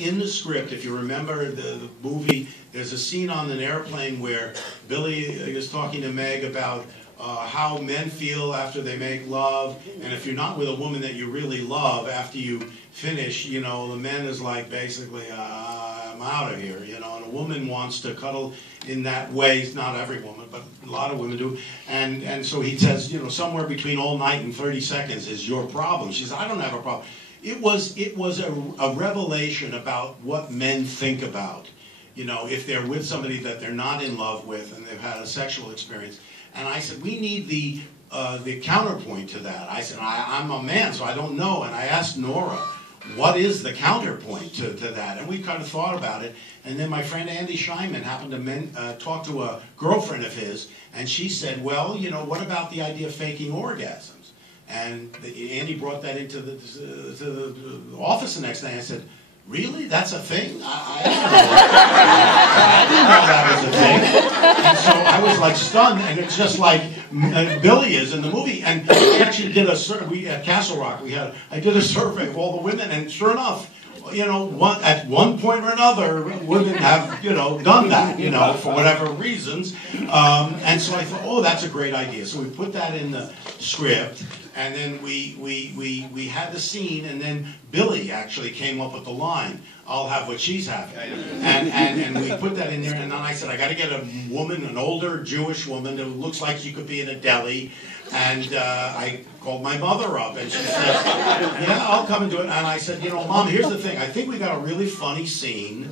in the script, if you remember the movie, there's a scene on an airplane where Billy is talking to Meg about how men feel after they make love, and if you're not with a woman that you really love, after you finish, you know, the man is like, basically, I'm out of here, you know, and a woman wants to cuddle in that way. Not every woman, but a lot of women do, and so he says, you know, somewhere between all night and 30 seconds is your problem. She says, I don't have a problem. It was a revelation about what men think about, you know, if they're with somebody that they're not in love with and they've had a sexual experience. And I said, we need the counterpoint to that. I said, I'm a man, so I don't know. And I asked Nora, what is the counterpoint to that? And we kind of thought about it. And then my friend Andy Scheinman happened to talk to a girlfriend of his, and she said, well, you know, what about the idea of faking orgasms? And Andy brought that into the office the next day. I said, really? That's a thing? I didn't know that was a thing. And so I was like stunned, and it's just like Billy is in the movie. And we actually did a survey at Castle Rock. I did a survey of all the women, and sure enough, you know, at one point or another, women have, you know, done that, you know, for whatever reasons. And so I thought, oh, that's a great idea. So we put that in the script, and then we had the scene, and then Billy actually came up with the line, I'll have what she's having. And we put that in there, and then I said, I got to get a woman, an older Jewish woman that looks like she could be in a deli. And I called my mother up, and she said, yeah, I'll come and do it. And I said, you know, Mom, here's the thing. I think we got a really funny scene,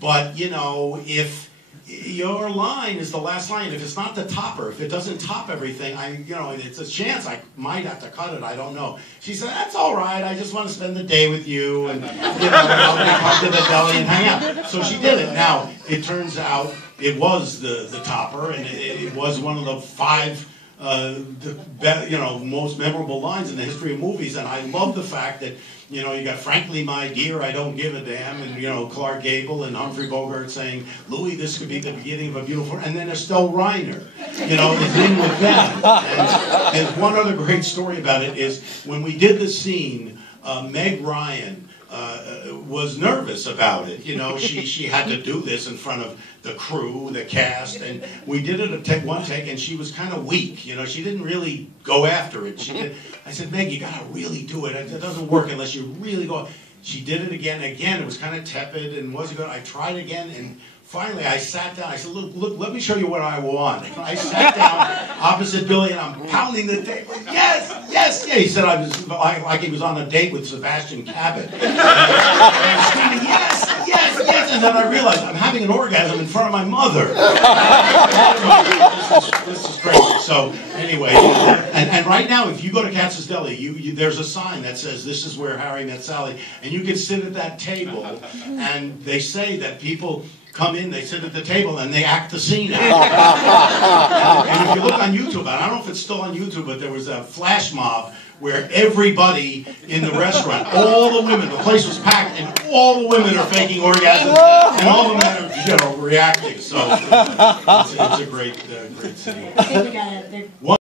but, you know, if your line is the last line, if it's not the topper, if it doesn't top everything, you know, it's a chance I might have to cut it, I don't know. She said, that's all right, I just want to spend the day with you, and, you know, I'll come to the deli and hang out. So she did it. Now, it turns out it was the topper, and it was one of the 5 you know, most memorable lines in the history of movies, and I love the fact that, you know, you got frankly my dear, I don't give a damn, and, you know, Clark Gable and Humphrey Bogart saying, Louis, this could be the beginning of a beautiful, and then Estelle Reiner, you know, is in with them. And one other great story about it is when we did the scene, Meg Ryan was nervous about it. You know, she had to do this in front of the crew, the cast, and we did it one take, and she was kind of weak. You know, she didn't really go after it. I said, Meg, you gotta really do it. It doesn't work unless you really go. She did it again. Again, it was kind of tepid and wasn't good. I tried again, and finally I sat down. I said, look, let me show you what I want. I sat down opposite Billy, and I'm pounding the table. Yes, yes, yeah. He said I was like he was on a date with Sebastian Cabot. And I was screaming, yes, yes, yes. And then I realized I'm having an orgasm in front of my mother. This is crazy. So anyway, and right now, if you go to Katz's Deli, there's a sign that says, this is where Harry met Sally. And you can sit at that table, and they say that people come in, they sit at the table, and they act the scene out. And if you look on YouTube, I don't know if it's still on YouTube, but there was a flash mob where everybody in the restaurant, all the women, the place was packed, and all the women are faking orgasms, and all the men are, you know, reacting. So it's a great scene.